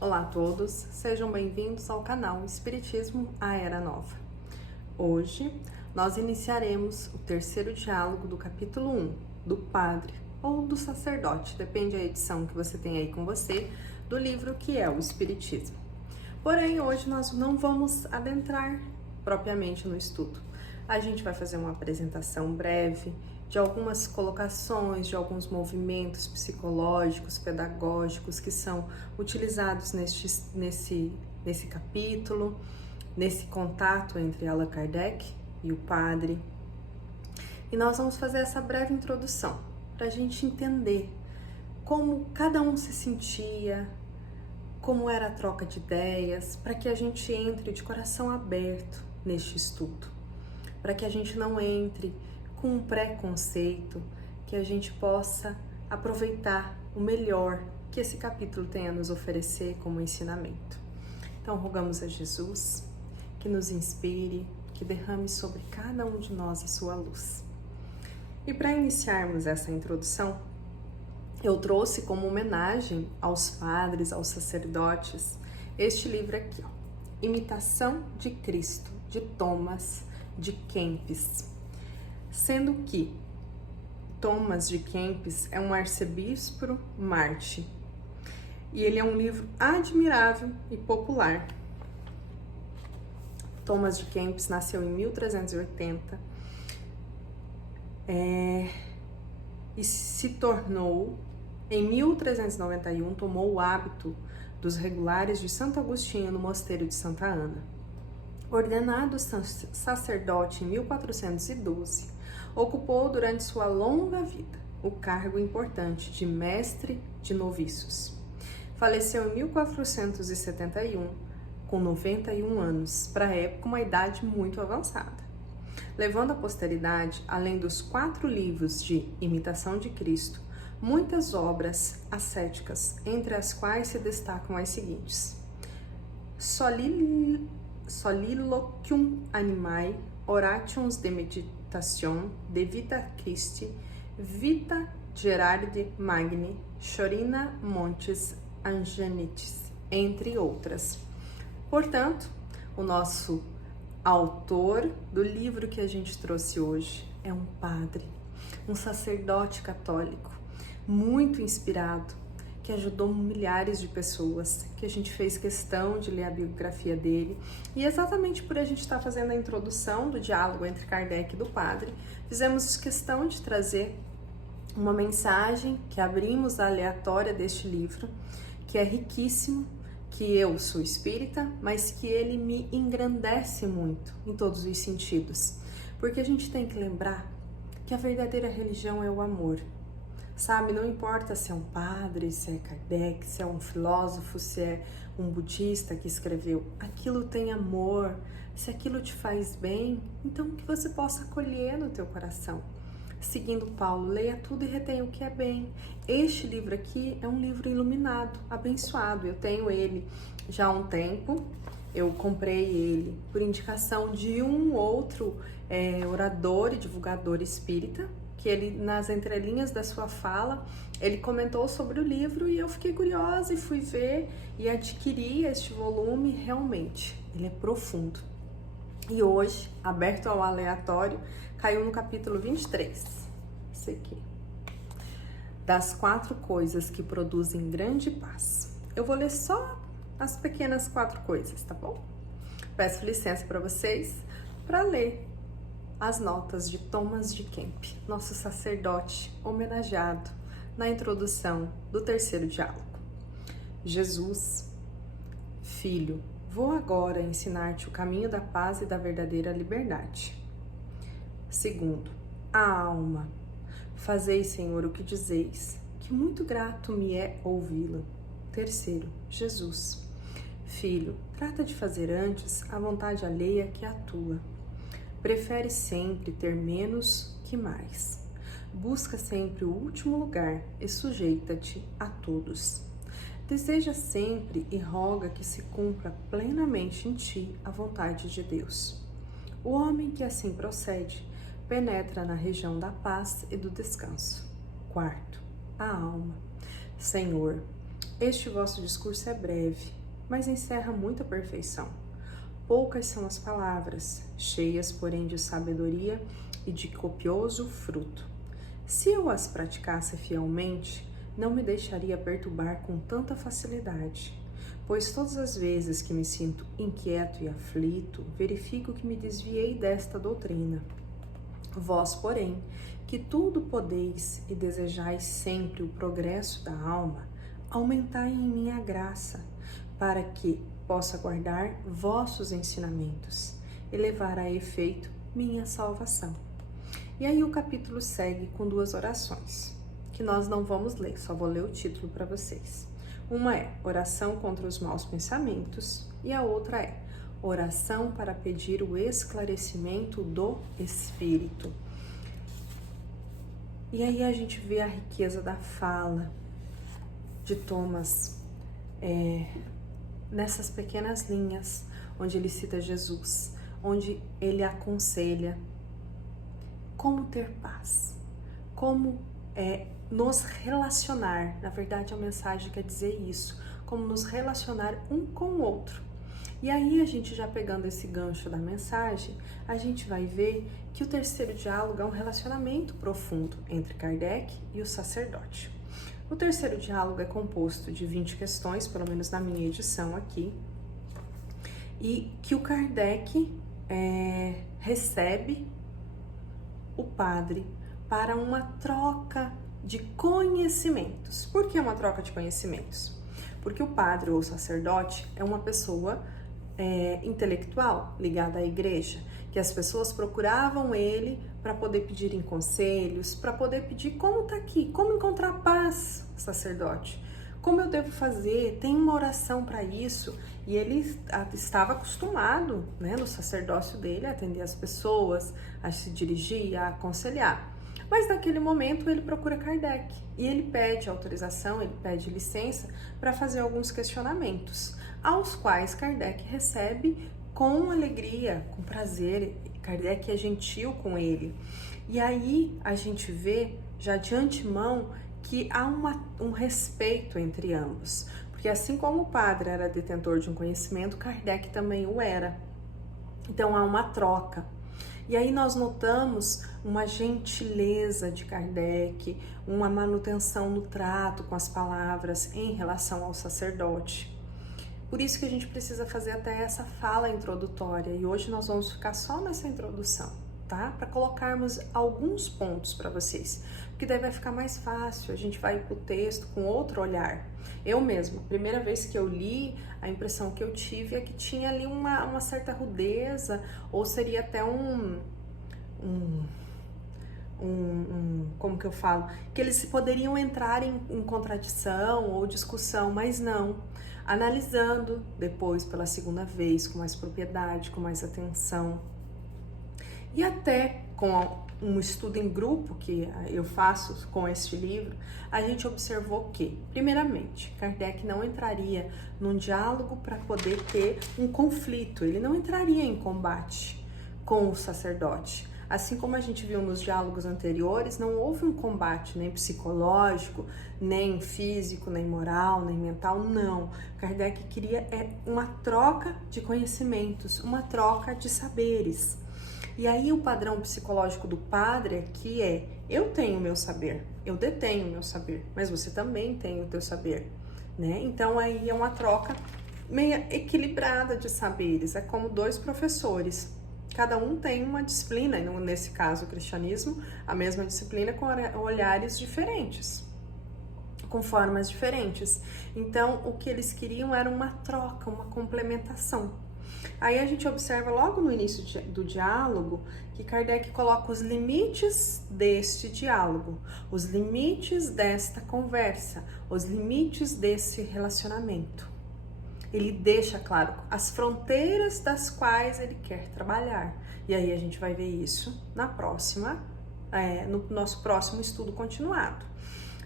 Olá a todos, sejam bem-vindos ao canal Espiritismo, a Era Nova. Hoje nós iniciaremos o terceiro diálogo do capítulo 1, do padre ou do sacerdote, depende da edição que você tem aí com você, do livro que é o Espiritismo. Porém, hoje nós não vamos adentrar propriamente no estudo. A gente vai fazer uma apresentação breve de algumas colocações, de alguns movimentos psicológicos, pedagógicos que são utilizados nesse capítulo, nesse contato entre Allan Kardec e o padre. E nós vamos fazer essa breve introdução para a gente entender como cada um se sentia, como era a troca de ideias, para que a gente entre de coração aberto neste estudo, para que a gente não entre com um preconceito, que a gente possa aproveitar o melhor que esse capítulo tem a nos oferecer como ensinamento. Então, rogamos a Jesus que nos inspire, que derrame sobre cada um de nós a sua luz. E para iniciarmos essa introdução, eu trouxe como homenagem aos padres, aos sacerdotes, este livro aqui, ó, Imitação de Cristo, de Thomas de Kempis. Sendo que Thomas de Kempis é um arcebispo mártir e ele é um livro admirável e popular. Thomas de Kempis nasceu em 1380 e se tornou, em 1391, tomou o hábito dos regulares de Santo Agostinho no mosteiro de Santa Ana. Ordenado sacerdote em 1412, ocupou durante sua longa vida o cargo importante de mestre de noviços. Faleceu em 1471, com 91 anos, para a época uma idade muito avançada, levando à posteridade, além dos 4 livros de Imitação de Cristo, muitas obras ascéticas, entre as quais se destacam as seguintes: Soliloquium Animae, Orations de Meditation, De Vita Christi, Vita Gerardi Magni, Chorina Montes Angenitis, entre outras. Portanto, o nosso autor do livro que a gente trouxe hoje é um padre, um sacerdote católico, muito inspirado, que ajudou milhares de pessoas, que a gente fez questão de ler a biografia dele. E exatamente por a gente estar fazendo a introdução do diálogo entre Kardec e do padre, fizemos questão de trazer uma mensagem que abrimos a aleatória deste livro, que é riquíssimo, que eu sou espírita, mas que ele me engrandece muito em todos os sentidos. Porque a gente tem que lembrar que a verdadeira religião é o amor. Sabe, não importa se é um padre, se é Kardec, se é um filósofo, se é um budista que escreveu, aquilo tem amor, se aquilo te faz bem, então que você possa acolher no teu coração. Seguindo Paulo, leia tudo e retenha o que é bem. Este livro aqui é um livro iluminado, abençoado, eu tenho ele já há um tempo, eu comprei ele por indicação de um outro orador e divulgador espírita, que ele, nas entrelinhas da sua fala, ele comentou sobre o livro e eu fiquei curiosa e fui ver e adquiri este volume. Realmente, ele é profundo. E hoje, aberto ao aleatório, caiu no capítulo 23, esse aqui, das 4 coisas que produzem grande paz. Eu vou ler só as pequenas 4 coisas, tá bom? Peço licença para vocês para ler as notas de Thomas de Kempis, nosso sacerdote homenageado na introdução do terceiro diálogo. Jesus, filho, vou agora ensinar-te o caminho da paz e da verdadeira liberdade. Segundo, a alma, fazei, Senhor, o que dizeis, que muito grato me é ouvi-la. Terceiro, Jesus, filho, trata de fazer antes a vontade alheia que a tua. Prefere sempre ter menos que mais. Busca sempre o último lugar e sujeita-te a todos. Deseja sempre e roga que se cumpra plenamente em ti a vontade de Deus. O homem que assim procede penetra na região da paz e do descanso. Quarto, a alma. Senhor, Este vosso discurso é breve, mas encerra muita perfeição. Poucas são as palavras, cheias, porém, de sabedoria e de copioso fruto. Se eu as praticasse fielmente, não me deixaria perturbar com tanta facilidade, pois todas as vezes que me sinto inquieto e aflito, verifico que me desviei desta doutrina. Vós, porém, que tudo podeis e desejais sempre o progresso da alma, aumentai em mim a graça, para que possa guardar vossos ensinamentos e levar a efeito minha salvação. E aí o capítulo segue com 2 orações, que nós não vamos ler, só vou ler o título para vocês. Uma é oração contra os maus pensamentos e a outra é oração para pedir o esclarecimento do Espírito. E aí a gente vê a riqueza da fala de Thomas nessas pequenas linhas, onde ele cita Jesus, onde ele aconselha como ter paz, como nos relacionar. Na verdade, a mensagem quer dizer isso, como nos relacionar um com o outro. E aí, a gente já pegando esse gancho da mensagem, a gente vai ver que o terceiro diálogo é um relacionamento profundo entre Kardec e o sacerdote. O terceiro diálogo é composto de 20 questões, pelo menos na minha edição aqui, e que o Kardec recebe o padre para uma troca de conhecimentos. Por que uma troca de conhecimentos? Porque o padre ou o sacerdote é uma pessoa intelectual ligada à igreja, que as pessoas procuravam ele para poder pedirem conselhos, para poder pedir como tá aqui, como encontrar paz, sacerdote, como eu devo fazer, tem uma oração para isso. E ele estava acostumado, né, no sacerdócio dele, a atender as pessoas, a se dirigir, a aconselhar. Mas naquele momento ele procura Kardec e ele pede autorização, ele pede licença para fazer alguns questionamentos, aos quais Kardec recebe com alegria, com prazer. Kardec é gentil com ele. E aí a gente vê já de antemão que há um respeito entre ambos, porque assim como o padre era detentor de um conhecimento, Kardec também o era. Então há uma troca. E aí nós notamos uma gentileza de Kardec, uma manutenção no trato com as palavras em relação ao sacerdote. Por isso que a gente precisa fazer até essa fala introdutória, e hoje nós vamos ficar só nessa introdução, tá? Para colocarmos alguns pontos para vocês, porque daí vai ficar mais fácil, a gente vai pro texto com outro olhar. Eu mesmo, primeira vez que eu li, a impressão que eu tive é que tinha ali uma certa rudeza, ou seria até como que eu falo? Que eles poderiam entrar em contradição ou discussão, mas não. Analisando depois pela segunda vez, com mais propriedade, com mais atenção. E até com um estudo em grupo que eu faço com este livro, a gente observou que, primeiramente, Kardec não entraria num diálogo para poder ter um conflito, ele não entraria em combate com o sacerdote. Assim como a gente viu nos diálogos anteriores, não houve um combate nem psicológico, nem físico, nem moral, nem mental, não. Kardec queria uma troca de conhecimentos, uma troca de saberes. E aí o padrão psicológico do padre aqui eu tenho o meu saber, eu detenho o meu saber, mas você também tem o teu saber, né? Então aí é uma troca meio equilibrada de saberes, é como 2 professores. Cada um tem uma disciplina, e nesse caso o cristianismo, a mesma disciplina com olhares diferentes, com formas diferentes. Então o que eles queriam era uma troca, uma complementação. Aí a gente observa logo no início do diálogo que Kardec coloca os limites deste diálogo, os limites desta conversa, os limites desse relacionamento. Ele deixa claro as fronteiras das quais ele quer trabalhar. E aí a gente vai ver isso no nosso próximo estudo continuado,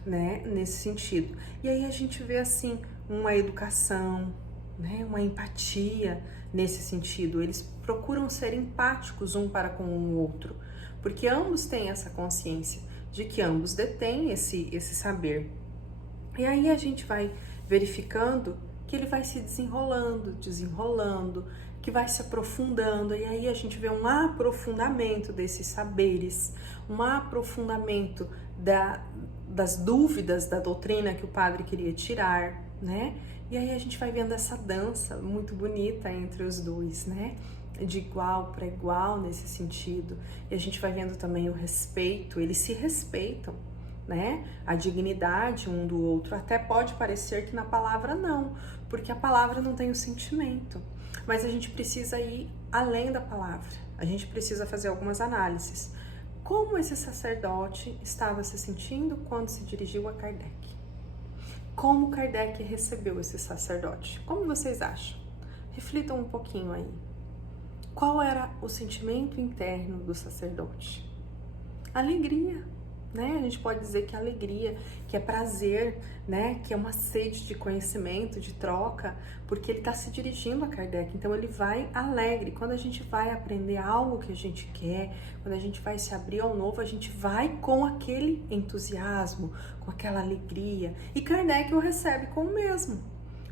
né? Nesse sentido. E aí a gente vê assim uma educação, né? Uma empatia nesse sentido. Eles procuram ser empáticos um para com o outro, porque ambos têm essa consciência de que ambos detêm esse saber. E aí a gente vai verificando que ele vai se desenrolando, que vai se aprofundando, e aí a gente vê um aprofundamento desses saberes, um aprofundamento das dúvidas da doutrina que o padre queria tirar, né? E aí a gente vai vendo essa dança muito bonita entre os dois, né? De igual para igual nesse sentido. E a gente vai vendo também o respeito, eles se respeitam, né? A dignidade um do outro. Até pode parecer que na palavra não, porque a palavra não tem o sentimento. Mas a gente precisa ir além da palavra. A gente precisa fazer algumas análises. Como esse sacerdote estava se sentindo quando se dirigiu a Kardec? Como Kardec recebeu esse sacerdote? Como vocês acham? Reflitam um pouquinho aí. Qual era o sentimento interno do sacerdote? Alegria, né? A gente pode dizer que é alegria, que é prazer, né? Que é uma sede de conhecimento, de troca, porque ele está se dirigindo a Kardec, então ele vai alegre. Quando a gente vai aprender algo que a gente quer, quando a gente vai se abrir ao novo, a gente vai com aquele entusiasmo, com aquela alegria. E Kardec o recebe com o mesmo,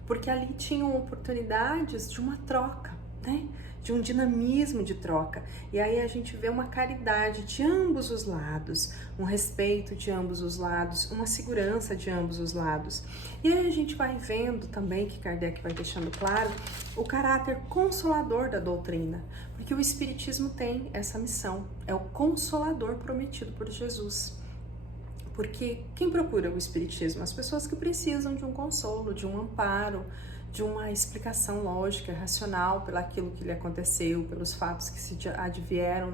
porque ali tinham oportunidades de uma troca, né? De um dinamismo de troca. E aí a gente vê uma caridade de ambos os lados, um respeito de ambos os lados, uma segurança de ambos os lados. E aí a gente vai vendo também que Kardec vai deixando claro o caráter consolador da doutrina, porque o Espiritismo tem essa missão, é o consolador prometido por Jesus. Porque quem procura o Espiritismo? As pessoas que precisam de um consolo, de um amparo, de uma explicação lógica, racional pelo aquilo que lhe aconteceu, pelos fatos que se advieram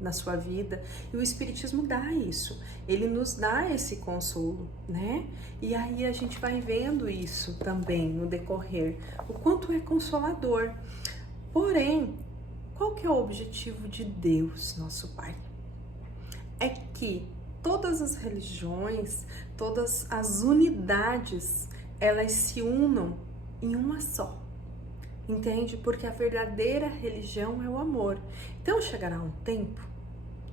na sua vida. E o Espiritismo dá isso, ele nos dá esse consolo, né? E aí a gente vai vendo isso também no decorrer, o quanto é consolador. Porém, qual que é o objetivo de Deus, nosso Pai? É que todas as religiões, todas as unidades, elas se unam em uma só, entende? Porque a verdadeira religião é o amor. Então chegará um tempo,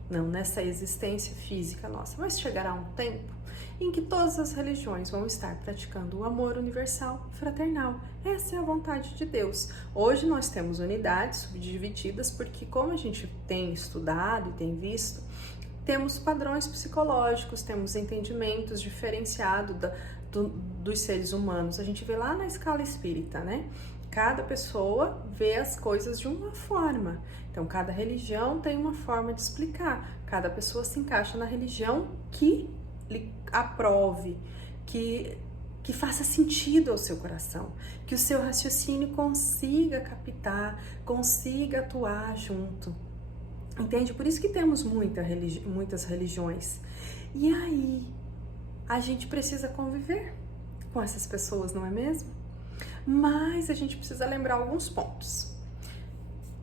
não nessa existência física nossa, mas chegará um tempo em que todas as religiões vão estar praticando o amor universal, fraternal. Essa é a vontade de Deus. Hoje nós temos unidades subdivididas porque, como a gente tem estudado e tem visto, temos padrões psicológicos, temos entendimentos diferenciados dos seres humanos. A gente vê lá na escala espírita, né? Cada pessoa vê as coisas de uma forma. Então, cada religião tem uma forma de explicar. Cada pessoa se encaixa na religião que lhe aprove, que faça sentido ao seu coração, que o seu raciocínio consiga captar, consiga atuar junto. Entende? Por isso que temos muitas religiões. E aí, a gente precisa conviver com essas pessoas, não é mesmo? Mas a gente precisa lembrar alguns pontos.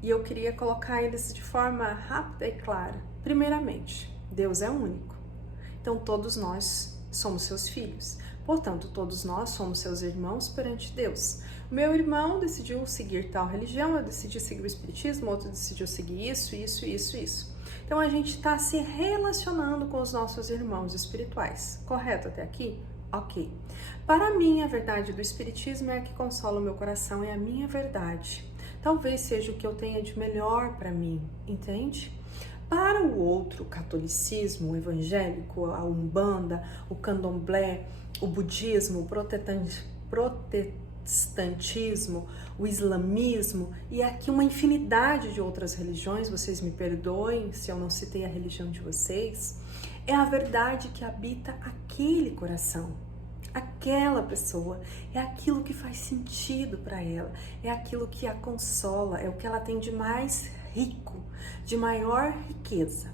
E eu queria colocar eles de forma rápida e clara. Primeiramente, Deus é único. Então, todos nós somos seus filhos. Portanto, todos nós somos seus irmãos perante Deus. O meu irmão decidiu seguir tal religião, eu decidi seguir o Espiritismo, outro decidiu seguir isso. Então, a gente está se relacionando com os nossos irmãos espirituais. Correto até aqui? Ok. Para mim, a verdade do Espiritismo é a que consola o meu coração, é a minha verdade. Talvez seja o que eu tenha de melhor para mim, entende? Para o outro, o catolicismo, o evangélico, a umbanda, o candomblé, o budismo, o protestantismo, o islamismo e aqui uma infinidade de outras religiões, vocês me perdoem se eu não citei a religião de vocês, é a verdade que habita aquele coração, aquela pessoa, é aquilo que faz sentido para ela, é aquilo que a consola, é o que ela tem de mais rico, de maior riqueza.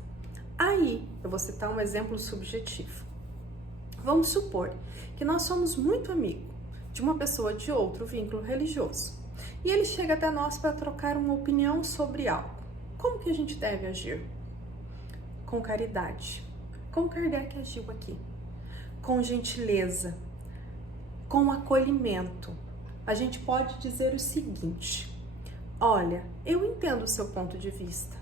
Aí, eu vou citar um exemplo subjetivo. Vamos supor que nós somos muito amigos de uma pessoa de outro vínculo religioso e ele chega até nós para trocar uma opinião sobre algo. Como que a gente deve agir? Com caridade, como Kardec agiu aqui, com gentileza, com acolhimento. A gente pode dizer o seguinte: olha, eu entendo o seu ponto de vista,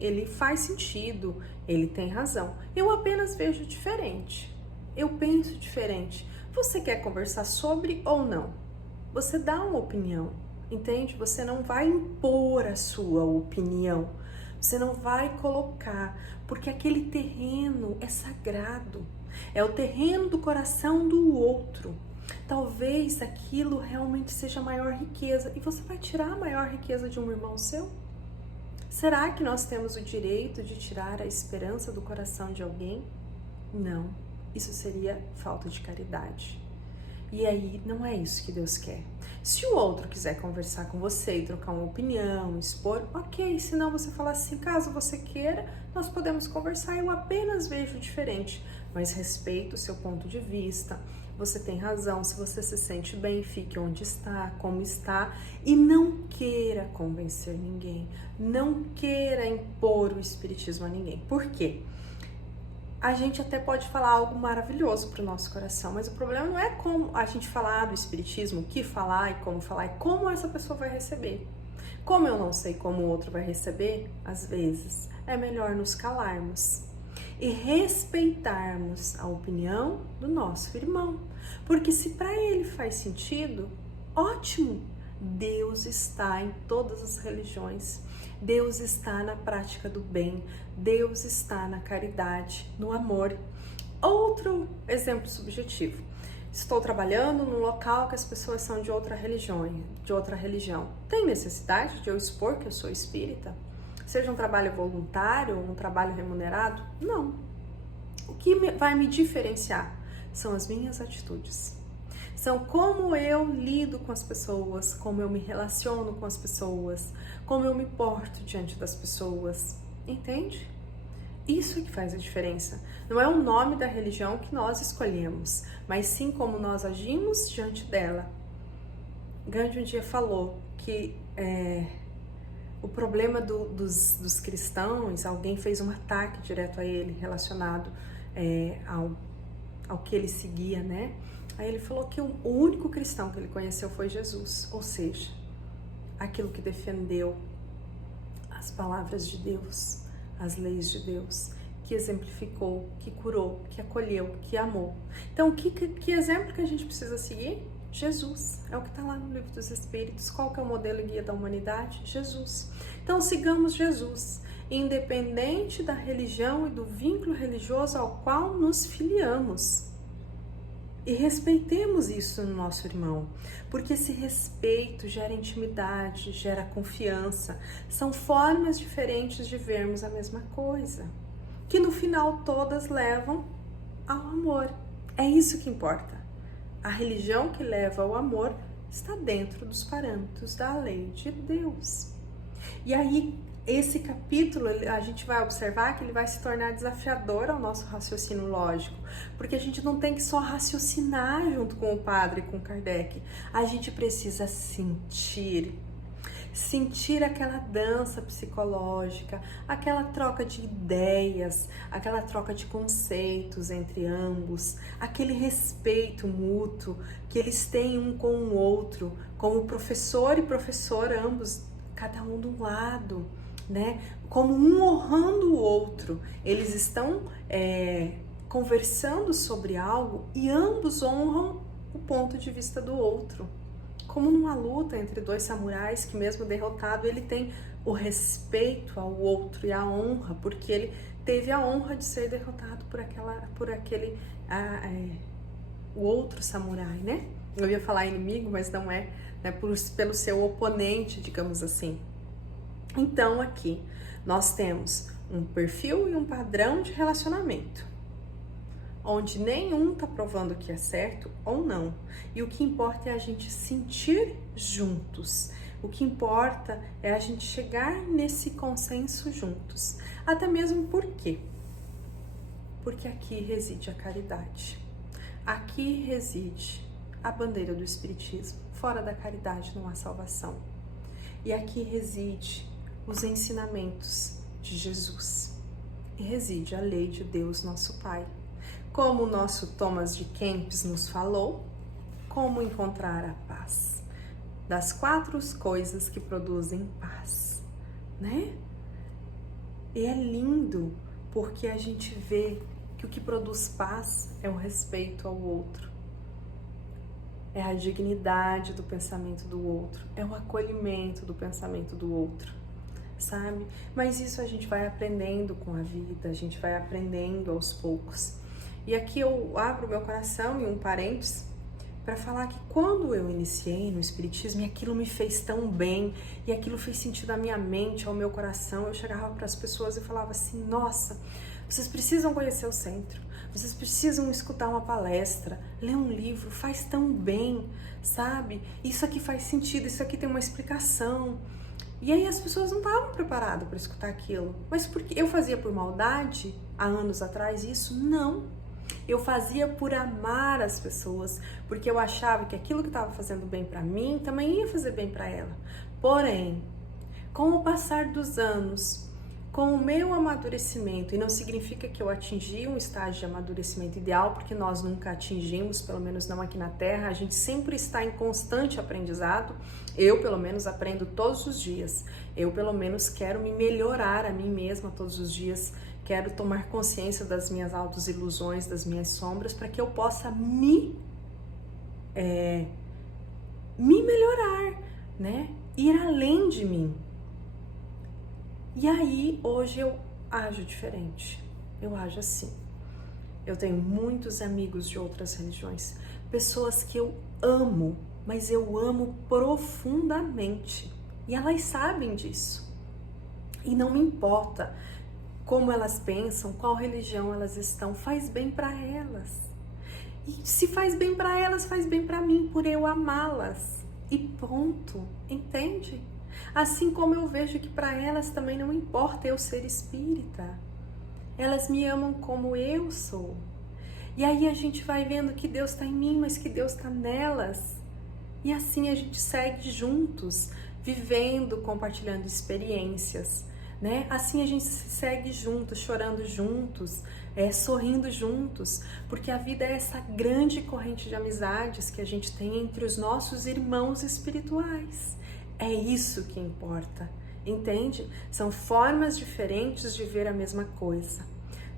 ele faz sentido, ele tem razão, eu apenas vejo diferente, eu penso diferente. Você quer conversar sobre ou não? Você dá uma opinião, entende? Você não vai impor a sua opinião, você não vai colocar, porque aquele terreno é sagrado, é o terreno do coração do outro. Talvez aquilo realmente seja a maior riqueza e você vai tirar a maior riqueza de um irmão seu? Será que nós temos o direito de tirar a esperança do coração de alguém? Não, isso seria falta de caridade. E aí, não é isso que Deus quer. Se o outro quiser conversar com você e trocar uma opinião, expor, ok. Se não, você fala assim, caso você queira, nós podemos conversar, eu apenas vejo diferente, mas respeito o seu ponto de vista. Você tem razão, se você se sente bem, fique onde está, como está, e não queira convencer ninguém, não queira impor o espiritismo a ninguém. Por quê? A gente até pode falar algo maravilhoso para o nosso coração, mas o problema não é como a gente falar do espiritismo, o que falar e como essa pessoa vai receber. Como eu não sei como o outro vai receber, às vezes é melhor nos calarmos e respeitarmos a opinião do nosso irmão, porque se para ele faz sentido, ótimo. Deus está em todas as religiões. Deus está na prática do bem, Deus está na caridade, no amor. Outro exemplo subjetivo. Estou trabalhando num local que as pessoas são de outra religião. Tem necessidade de eu expor que eu sou espírita? Seja um trabalho voluntário ou um trabalho remunerado? Não. O que vai me diferenciar são as minhas atitudes. São como eu lido com as pessoas, como eu me relaciono com as pessoas, como eu me porto diante das pessoas, entende? Isso é que faz a diferença. Não é o nome da religião que nós escolhemos, mas sim como nós agimos diante dela. Gandhi um dia falou que o problema dos cristãos, alguém fez um ataque direto a ele relacionado ao que ele seguia, né? Aí ele falou que o único cristão que ele conheceu foi Jesus, ou seja, aquilo que defendeu as palavras de Deus, as leis de Deus, que exemplificou, que curou, que acolheu, que amou. Então, que exemplo que a gente precisa seguir? Jesus, é o que está lá no Livro dos Espíritos. Qual que é o modelo e guia da humanidade? Jesus. Então, sigamos Jesus, independente da religião e do vínculo religioso ao qual nos filiamos. E respeitemos isso no nosso irmão, porque esse respeito gera intimidade, gera confiança. São formas diferentes de vermos a mesma coisa, que no final todas levam ao amor. É isso que importa. A religião que leva ao amor está dentro dos parâmetros da lei de Deus. E aí, esse capítulo, a gente vai observar que ele vai se tornar desafiador ao nosso raciocínio lógico, porque a gente não tem que só raciocinar junto com o padre e com Kardec, a gente precisa sentir aquela dança psicológica, aquela troca de ideias, aquela troca de conceitos entre ambos, aquele respeito mútuo que eles têm um com o outro, como professor e professora, ambos, cada um de um lado, né? Como um honrando o outro, eles estão conversando sobre algo e ambos honram o ponto de vista do outro. Como numa luta entre dois samurais que mesmo derrotado, ele tem o respeito ao outro e a honra, porque ele teve a honra de ser derrotado por aquele o outro samurai, né? Eu ia falar inimigo, mas não é, né? Pelo seu oponente, digamos assim. Então aqui nós temos um perfil e um padrão de relacionamento, onde nenhum está provando que é certo ou não. E o que importa é a gente sentir juntos. O que importa é a gente chegar nesse consenso juntos. Até mesmo por quê? Porque aqui reside a caridade. Aqui reside a bandeira do Espiritismo. Fora da caridade não há salvação. E aqui reside os ensinamentos de Jesus. E reside a lei de Deus, nosso Pai. Como o nosso Thomas de Kempis nos falou, como encontrar a paz? Das 4 coisas que produzem paz, né? E é lindo porque a gente vê que o que produz paz é o respeito ao outro. é a dignidade do pensamento do outro, é o acolhimento do pensamento do outro, sabe? Mas isso a gente vai aprendendo com a vida, a gente vai aprendendo aos poucos. E aqui eu abro meu coração em um parênteses para falar que quando eu iniciei no Espiritismo e aquilo me fez tão bem, e aquilo fez sentido à minha mente, ao meu coração, eu chegava para as pessoas e falava assim: nossa, vocês precisam conhecer o centro, vocês precisam escutar uma palestra, ler um livro, faz tão bem, sabe? Isso aqui faz sentido, isso aqui tem uma explicação. E aí as pessoas não estavam preparadas para escutar aquilo. Mas porque eu fazia por maldade há anos atrás isso? Não. Eu fazia por amar as pessoas, porque eu achava que aquilo que estava fazendo bem para mim também ia fazer bem para ela. Porém, com o passar dos anos, com o meu amadurecimento, e não significa que eu atingi um estágio de amadurecimento ideal, porque nós nunca atingimos, pelo menos não aqui na Terra, a gente sempre está em constante aprendizado. Eu, pelo menos, aprendo todos os dias. Eu, pelo menos, quero me melhorar a mim mesma todos os dias. Quero tomar consciência das minhas autoilusões, das minhas sombras, para que eu possa me melhorar, né? Ir além de mim. E aí, hoje eu ajo diferente. Eu ajo assim. Eu tenho muitos amigos de outras religiões, pessoas que eu amo, mas eu amo profundamente. E elas sabem disso. E não me importa como elas pensam, qual religião elas estão, faz bem para elas. E se faz bem para elas, faz bem para mim, por eu amá-las. E ponto, entende? Assim como eu vejo que para elas também não importa eu ser espírita. Elas me amam como eu sou. E aí a gente vai vendo que Deus está em mim, mas que Deus está nelas. E assim a gente segue juntos, vivendo, compartilhando experiências, né? Assim a gente segue juntos, chorando juntos, sorrindo juntos, porque a vida é essa grande corrente de amizades que a gente tem entre os nossos irmãos espirituais. É isso que importa, entende? São formas diferentes de ver a mesma coisa,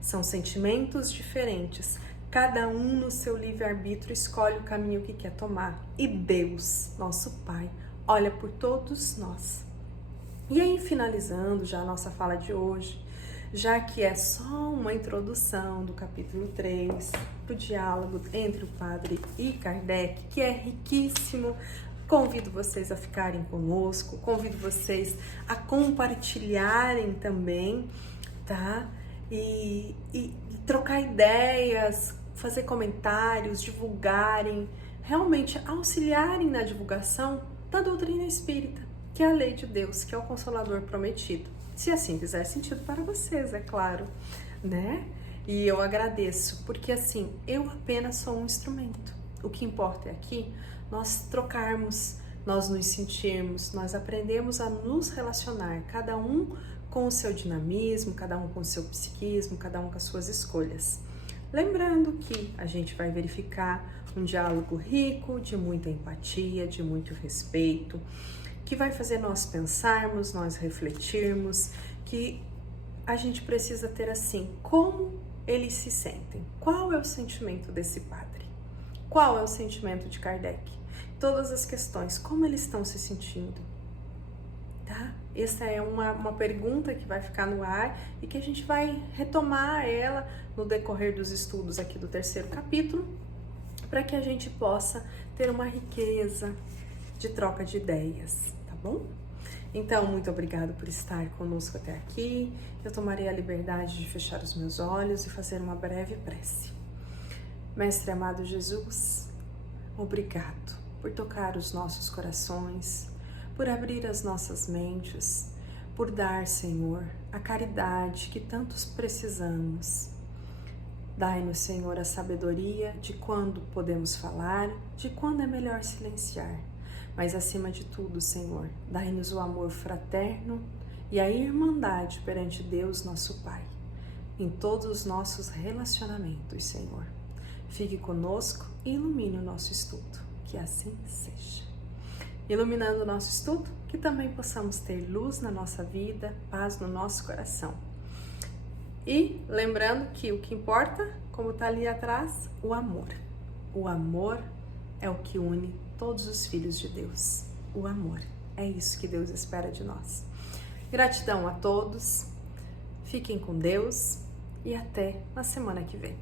são sentimentos diferentes, cada um no seu livre-arbítrio escolhe o caminho que quer tomar, e Deus, nosso Pai, olha por todos nós. E aí, finalizando já a nossa fala de hoje, já que é só uma introdução do capítulo 3, do diálogo entre o padre e Kardec, que é riquíssimo, convido vocês a ficarem conosco, convido vocês a compartilharem também, tá? E trocar ideias, fazer comentários, divulgarem, realmente auxiliarem na divulgação da doutrina espírita, que é a lei de Deus, que é o Consolador prometido. Se assim fizer sentido para vocês, é claro, né? E eu agradeço, porque assim, eu apenas sou um instrumento. O que importa é aqui nós trocarmos, nós nos sentirmos, nós aprendemos a nos relacionar, cada um com o seu dinamismo, cada um com o seu psiquismo, cada um com as suas escolhas. Lembrando que a gente vai verificar um diálogo rico, de muita empatia, de muito respeito, que vai fazer nós pensarmos, nós refletirmos, que a gente precisa ter assim, como eles se sentem, qual é o sentimento desse padre, qual é o sentimento de Kardec, todas as questões, como eles estão se sentindo, tá? Essa é uma pergunta que vai ficar no ar e que a gente vai retomar ela no decorrer dos estudos aqui do 3º capítulo, para que a gente possa ter uma riqueza de troca de ideias, tá bom? Então, muito obrigada por estar conosco até aqui. Eu tomarei a liberdade de fechar os meus olhos e fazer uma breve prece. Mestre amado Jesus, obrigado por tocar os nossos corações, por abrir as nossas mentes, por dar, Senhor, a caridade que tantos precisamos. Dai-nos, Senhor, a sabedoria de quando podemos falar, de quando é melhor silenciar. Mas, acima de tudo, Senhor, dai-nos o amor fraterno e a irmandade perante Deus, nosso Pai, em todos os nossos relacionamentos, Senhor. Fique conosco e ilumine o nosso estudo, que assim seja. Iluminando o nosso estudo, que também possamos ter luz na nossa vida, paz no nosso coração. E lembrando que o que importa, como está ali atrás, o amor é o que une todos os filhos de Deus, o amor. É isso que Deus espera de nós. Gratidão a todos, fiquem com Deus e até na semana que vem.